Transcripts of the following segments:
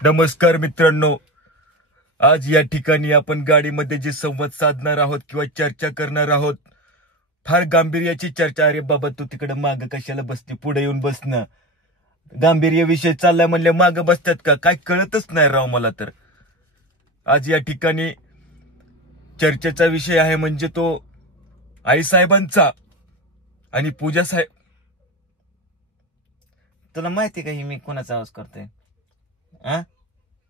नमस्कार मित्रांनो, आज या ठिकाणी आपण गाडीमध्ये जे संवाद साधणार आहोत किंवा चर्चा करणार आहोत, फार गांभीर्याची चर्चा. अरे बाबा, तू तिकडे माग कशाला बसते, पुढे येऊन बसणं. गांभीर्य विषय चाललाय म्हणले माग बसतात का, काय कळतच नाही राव मला तर. आज या ठिकाणी चर्चेचा विषय आहे म्हणजे तो आई साहेबांचा आणि पूजा साहेब. तुला माहिती का ही मी कोणाचा आवाज करतोय?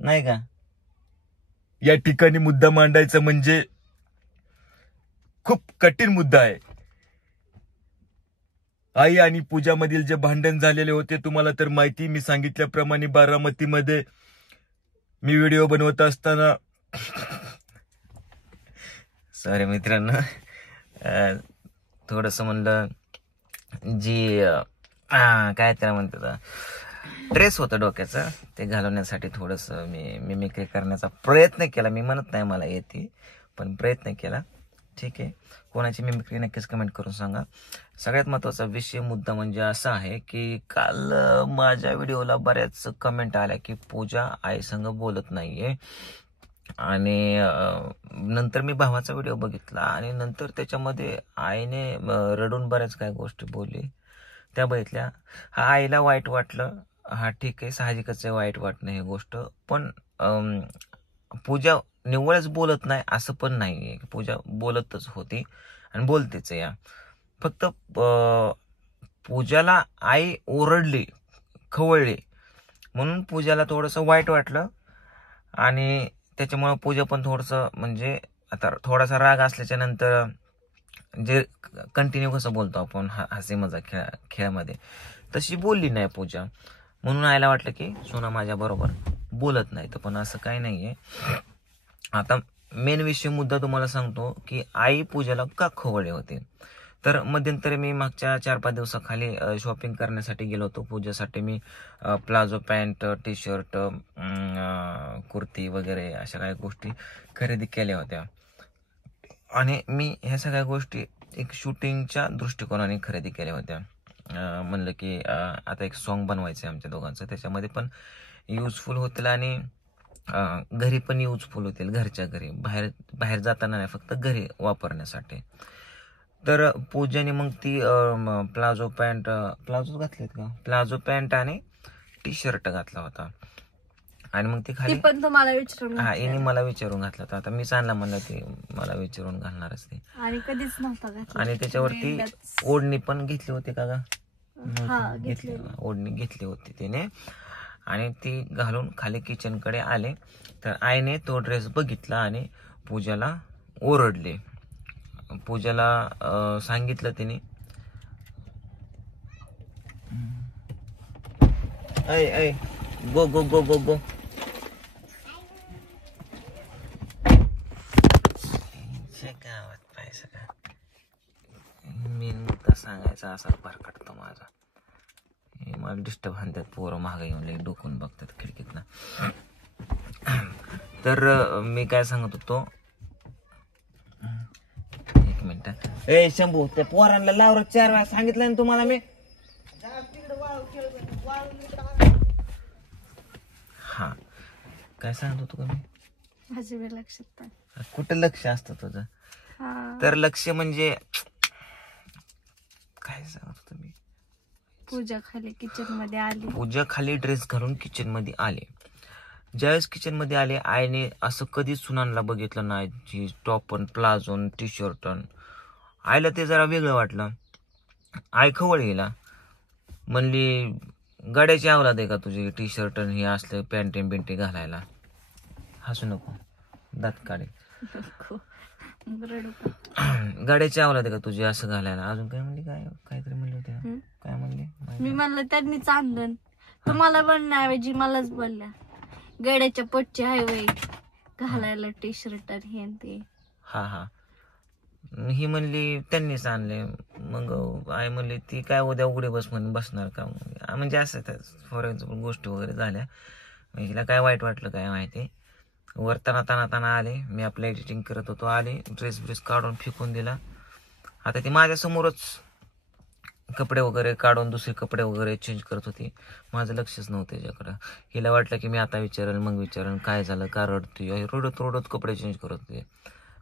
नाही का? या ठिकाणी मुद्दा मांडायचा म्हणजे खूप कठीण मुद्दा आहे. आई आणि पूजा मधील जे भांडण झालेले होते तुम्हाला तर माहिती, मी सांगितल्याप्रमाणे बारामतीमध्ये मी व्हिडिओ बनवत असताना सॉरी मित्रांनो, थोडस म्हणलं जी काय त्याला म्हणतात, ड्रेस होतं डोक्याचं, ते घालवण्यासाठी थोडस मी मिमिक्री करण्याचा प्रयत्न केला. मी म्हणत नाही मला येते, पण प्रयत्न केला. ठीक आहे, कोणाची मिमिक्री नक्कीच कमेंट करून सांगा. सगळ्यात महत्त्वाचा विषय मुद्दा म्हणजे असा आहे की काल माझ्या व्हिडिओला बऱ्याच कमेंट आल्या की पूजा आई संग बोलत नाहीये. आणि नंतर मी भावाचा व्हिडिओ बघितला आणि नंतर त्याच्यामध्ये आईने रडून बऱ्याच काय गोष्टी बोलली, त्या बघितल्या. हा आईला वाईट वाटलं, हा ठीक आहे, साहजिकच आहे वाईट वाटणं ही गोष्ट. पण पूजा निव्वळच बोलत नाही असं पण नाहीये. पूजा बोलतच होती आणि बोलतेच या. फक्त पूजाला आई ओरडली, खवळली, म्हणून पूजाला थोडंसं वाईट वाटलं. आणि त्याच्यामुळे पूजा पण थोडंसं म्हणजे आता थोडासा राग असल्याच्या नंतर जे कंटिन्यू कसं बोलतो आपण हसी मजाक खेळामध्ये, तशी बोलली नाही पूजा. म्हणून आईला वाटलं की सोना माझ्या बरोबर बोलत नाही. तर पण असं काही नाहीये. आता मेन विषय मुद्दा तुम्हाला सांगतो की आई पूजाला का खवळले होते. तर मध्यंतरी मी मागच्या 4-5 दिवसाखाली शॉपिंग करण्यासाठी गेलो होतो. पूजेसाठी मी palazzo pant, T shirt, kurti वगैरे अशा काही गोष्टी खरेदी केल्या होत्या. आणि मी ह्या सगळ्या गोष्टी एक शूटिंगच्या दृष्टिकोनाने खरेदी केल्या होत्या. म्हणलं की आता एक सॉन्ग बनवायचं आहे आमच्या दोघांचं, त्याच्यामध्ये पण युजफुल होतील आणि घरी पण युजफुल होतील, घरच्या घरी, बाहेर जाताना नाही, फक्त घरी वापरण्यासाठी. तर पूजाने मग ती प्लाझो घातलेत का, प्लाझो पॅन्ट आणि टी शर्ट घातला होता. आणि मग ती खाली पण तुम्हाला विचारून हिने मला विचारून घातला होता. आता मी सांगला म्हणलं ती मला विचारून घालणारच ते, आणि कधीच नव्हता. आणि त्याच्यावरती ओढणी पण घेतली होती का गा? घेतली. ओढणी घेतली होती तिने. आणि ती घालून खाली किचन कडे आले तर आईने तो ड्रेस बघितला आणि पूजाला ओरडले. पूजाला सांगितलं तिने, ऐ गो गो गो गो गो. गावात पाहिजे का मी मुद्दा सांगायचा असा पार काढतो माझा. मला डिस्टर्ब हाणतात पोरं, मागे येऊन लई डोकून बघतात खिडकीतनं. तर मी काय सांगत होतो, एक मिनिट. ए शंभू, त्या पोरांना लावर 4 वेळा सांगितलं ना तुम्हाला मी. हा, काय सांगत होतो का मी? माझे लक्षात नाही. कुठं लक्ष असतं तुझं? तर लक्ष म्हणजे काय सांगत होतो मी? पूजा खाली किचन मध्ये आली. पूजा खाली ड्रेस घालून किचन मध्ये आले. ज्यावेळेस किचन मध्ये आले, आईने असं कधीच सुनांना बघितलं नाही, जी टॉपन, प्लाझोन, टी शर्ट. आईला ते जरा वेगळं वाटलं. आई खवळ गेला, म्हणली गाड्याची आवलाद आहे का तुझी टी शर्ट हे असलं पॅन्टी बिंटी घालायला? हसू नको, दात काढे. गाड्याची आवलाद आहे का तुझी असं घालायला? अजून काय म्हणली, काहीतरी म्हणली होती, काय म्हणली? मी म्हणलं त्यांनीच आणलं, तुम्हाला बनण्याऐवजी मलाच बोलल्या गड्याच्या पटची हायवे घालायला टी शर्ट हे ते. हा, ही म्हणली त्यांनीच आणले. मग आई म्हणली ती काय उद्या उघडे म्हणून बसणार का? म्हणजे असं फॉर एक्झाम्पल गोष्टी वगैरे झाल्या. हिला काय वाईट वाटलं काय माहिती. वर ताना आले, मी आपलं एडिटिंग करत होतो, आले, ड्रेस काढून फेकून दिला. आता ती माझ्या समोरच कपडे वगैरे काढून दुसरे कपडे वगैरे चेंज करत होती. माझं लक्षच नव्हतं त्याच्याकडं. हिला वाटलं की मी आता विचारेन मग विचारेन काय झालं का रडती, रडत रडत कपडे चेंज करत होते.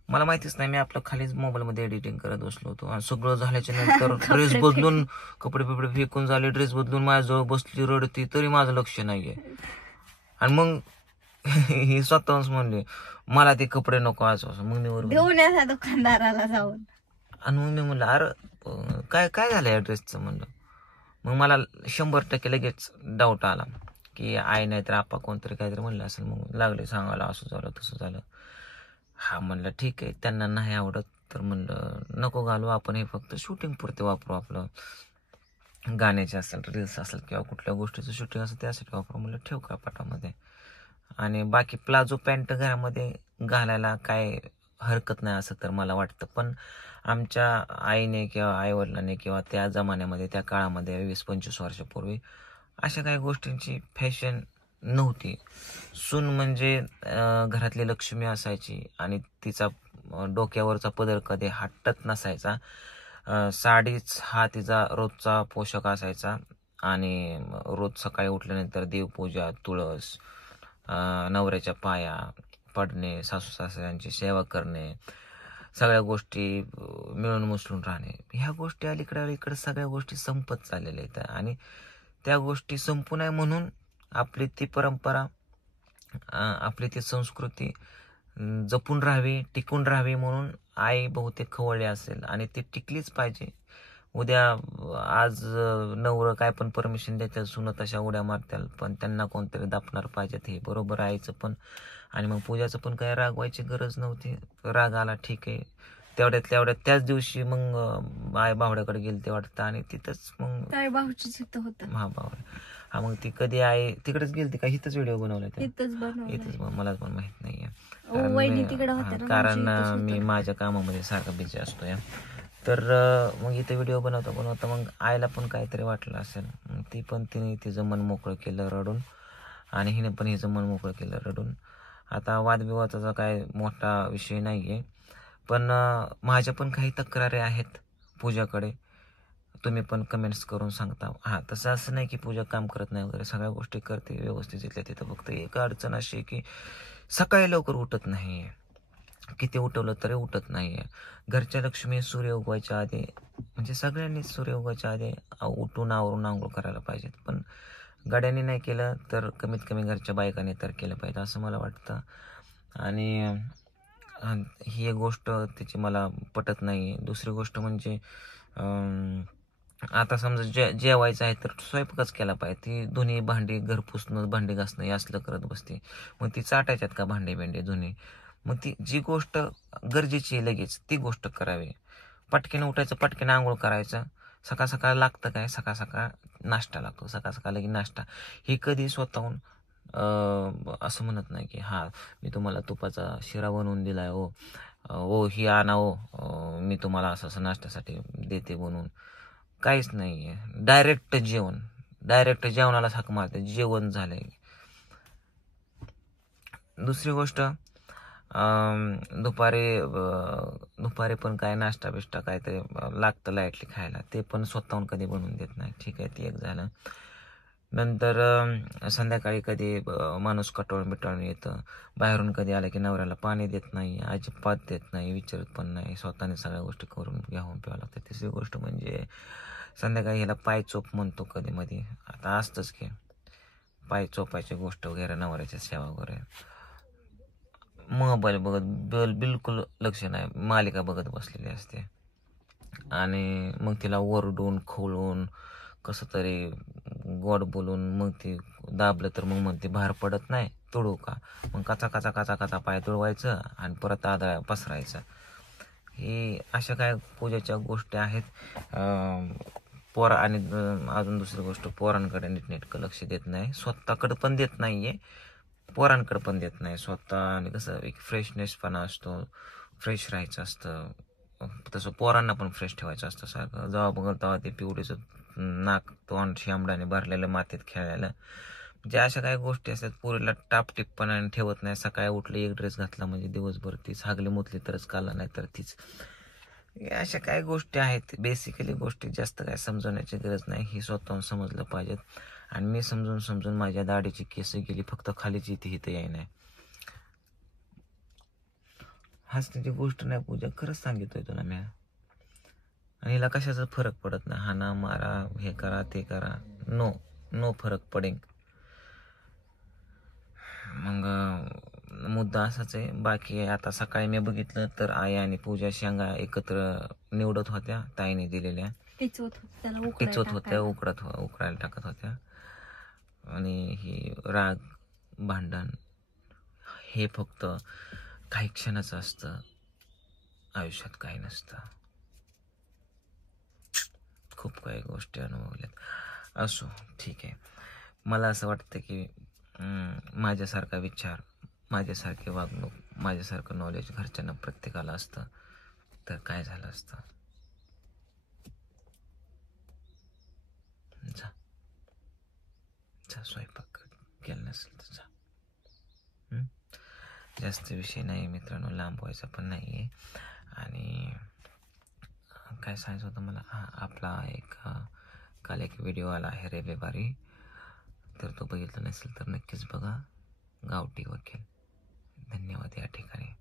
मला माहितीच नाही, मी आपलं खालीच मोबाईलमध्ये एडिटिंग करत बसलो होतो आणि सगळं झाल्याच्या नंतर ड्रेस बदलून कपडे बिपडे फेकून झाले, ड्रेस बदलून माझ्याजवळ बसली रडती, तरी माझं लक्ष नाहीये. आणि मग ही स्वतःच म्हणले मला ते कपडे नको आज. मग मी बरोबर घेऊन या दुकानदाराला जाऊन. आणि मग मी म्हणलं अरे काय काय झालं या ड्रेसचं म्हणलं. मग मला 100% लगेच डाऊट आला की आई नाही तर आपा कोणतरी काहीतरी म्हणलं असेल. मग लागले सांगायला असं झालं तसं झालं. हा म्हणलं ठीक आहे, त्यांना नाही आवडत तर म्हणलं नको घालू, आपण हे फक्त शूटिंग पुरते वापरू, आपलं गाण्याचे असेल रील्स असेल किंवा कुठल्या गोष्टीचं शूटिंग असेल त्यासाठी वापरू. म्हणलं ठेव का पाठामध्ये. आणि बाकी प्लाझो पॅन्ट घरामध्ये घालायला काय हरकत नाही असं तर मला वाटतं. पण आमच्या आईने किंवा आईवडिलांनी किंवा त्या जमान्यामध्ये त्या काळामध्ये 20-25 वर्षापूर्वी अशा काही गोष्टींची फॅशन नव्हती. सून म्हणजे घरातली लक्ष्मी असायची आणि तिचा डोक्यावरचा पदर कधी हटत नसायचा. साडीच हा तिचा रोजचा पोशाख असायचा. आणि रोज सकाळी उठल्यानंतर देवपूजा, तुळस, नवऱ्याच्या पाया पडणे, सासू सासऱ्यांची सेवा करणे, सगळ्या गोष्टी मिळून मिसळून राहणे, ह्या गोष्टी अलीकडे सगळ्या गोष्टी संपत चाललेल्या आहेत. आणि त्या गोष्टी संपू नये म्हणून आपली ती परंपरा, आपली ती संस्कृती जपून राहावी, टिकून राहावी म्हणून आई बहुतेक खवळली असेल आणि ती टिकलीच पाहिजे. उद्या आज नवरं काय पण परमिशन देतात, सुनं तशा उड्या मारत्याल, पण त्यांना कोणतरी दापणार पाहिजेत, हे बरोबर आईचं पण. आणि मग पूजाचं पण काही रागवायची गरज नव्हती. राग आला ठीक आहे, तेवढ्यात त्याच दिवशी मग आई बावड्याकडे गेली ते वाटतं आणि तिथंच मग काय भाऊची चित्त होतं. हा बावड्या, हा मग ती कधी आई तिकडेच गेली का इथंच व्हिडिओ बनवला इथंच बनवलं. इथंच, मला पण माहित नाहीये वहिनी तिकडे होत्या ना, कारण भाऊजी इथंच मी होतं. माझ्या कामामध्ये सारखा बिझी असतो या. तर मग इथे व्हिडिओ बनवता मग आईला पण काहीतरी वाटलं असेल. मग तिने तिचं मन मोकळं केलं रडून आणि हिने पण हिचं मन मोकळं केलं रडून. आता वादविवादाचा काय मोठा विषय नाहीये, पण माझ्या पण काही तक्रारी आहेत पूजाकडे. तुम्ही पण कमेंट्स करून सांगता. हा, तसं असं नाही की पूजा काम करत नाही वगैरे, सगळ्या गोष्टी करते व्यवस्थित इथल्या तिथं. फक्त एक अडचण अशी आहे की सकाळी लवकर उठत नाहीये, किती उठवलं तरी उठत नाहीये. घरच्या लक्ष्मी सूर्य उगवायच्या आधी, म्हणजे सगळ्यांनी सूर्य उगवायच्या आधी उठून आवरून आंघोळ करायला पाहिजेत. पण गाड्यांनी नाही केलं तर कमीत कमी घरच्या बायकांनी तर केलं पाहिजे असं मला वाटतं. आणि ही एक गोष्ट तिची मला पटत नाही. दुसरी गोष्ट म्हणजे आता समजा जेवायचं आहे तर स्वयंपाकच केला पाहिजे. ती धुणी भांडी, घर पुसणं, भांडी घासणं हे असलं करत बसते. मग ती चाटायच्यात का भांडे बिंडे धुणी? मग ती जी गोष्ट गरजेची आहे लगेच ती गोष्ट करावी. पटकन उठायचं, पटकन आंघोळ करायचं. सकाळ सकाळ लागतं काय, सकाळ सकाळ नाश्ता लागतो, सकाळ सकाळ लगेच नाश्ता. ही कधी स्वतःहून असं म्हणत नाही की हा मी तुम्हाला तुपाचा शिरा बनवून दिलाय, ओ ही आणा, मी तुम्हाला असं नाश्त्यासाठी देते बनवून. काहीच नाहीये. डायरेक्ट जेवणाला हाक मारते, जेवण झालंय. दुसरी गोष्ट, दुपारी पण काय नाश्ता बिष्टा काहीतरी लागतं लाईटली खायला, ते पण स्वतःहून कधी बनवून देत नाही. ठीक आहे, ते एक झालं. नंतर संध्याकाळी कधी माणूस कटवून येतं बाहेरून, कधी आलं की नवऱ्याला पाणी देत नाही, अजिबात देत नाही, विचारत पण नाही, स्वतःने सगळ्या गोष्टी करून घ्यावून प्यावं लागतं. तिसरी गोष्ट म्हणजे संध्याकाळी ह्याला पाय चोप म्हणतो कधी मध्ये. आता असतंच की पाय चोपायची गोष्ट वगैरे, नवऱ्याच्या सेवा वगैरे. मोबाईल बघत बिलकुल लक्ष नाही, मालिका बघत बसलेली असते. आणि मग तिला ओरडून खोळून कसं तरी गोड बोलून मग ती दाबलं तर मग ते बाहेर पडत नाही, तुडू का? मग काचा पाय तुडवायचं आणि परत आदळा पसरायचं. हे अशा काय पूजेच्या गोष्टी आहेत. आणि अजून दुसरी गोष्ट, पोरांकडे नीटनेटकं लक्ष देत नाही, स्वतःकडे पण देत नाहीये, पोरांकडे पण देत नाही. स्वतः आणि कसं एक फ्रेशनेसपणा असतो, फ्रेश राहायचं असतं, तसं पोरांना पण फ्रेश ठेवायचं असतं. सारखं जेव्हा बघल तेव्हा ते पिवडीचं नाक तोंड शेंबडाने भरलेलं, मातीत खेळायला. म्हणजे अशा काही गोष्टी असतात. पोरीला टापटिपपणाने ठेवत नाही. सकाळी उठले एक ड्रेस घातला म्हणजे दिवसभर तीच, हागली मुतली तरच काढला, नाही तर तीच. हे अशा काही गोष्टी आहेत, बेसिकली गोष्टी जास्त काय समजवण्याची गरज नाही, ही स्वतःहून समजलं पाहिजेत. आणि मी समजून समजून माझ्या दाढीची केस गेली, फक्त खालीची इथे इथे याय नाही. हसण्याची गोष्ट नाही पूजा, खरंच सांगितलंय तुला मी. आणि हिला कशाचा फरक पडत नाही, हाना मारा हे करा ते करा, नो नो फरक पडेल. मग मुद्दा असाच आहे. बाकी आता सकाळी मी बघितलं तर आई आणि पूजा शेंगा एकत्र निवडत होत्या, ताईने दिलेल्या टिचवत होते त्याला, टिचवत होत्या, टाकायला. उकडायला टाकत होत्या. आणि ही राग भांडण हे फक्त काही क्षणाचं असतं, आयुष्यात काही नसतं. खूप काही गोष्टी अनुभवल्यात. असो ठीक आहे. मला असं वाटतं की माझ्यासारखा विचार, माझ्यासारखी वागणूक, माझ्यासारखं नॉलेज घरच्यांना प्रत्येकाला असतं तर काय झालं असतं. जा जा स्वयंपाक केला नसेल तर जा. जास्त विषय नाही मित्रांनो, लांब व्हायचा पण नाही आहे. आणि काय सांगायचं होतं मला, आपला काल एक व्हिडिओ आला आहे रविवारी, तर तो बघितला नसेल तर नक्कीच बघा, गावठी वकील. धन्यवाद या ठिकाणी.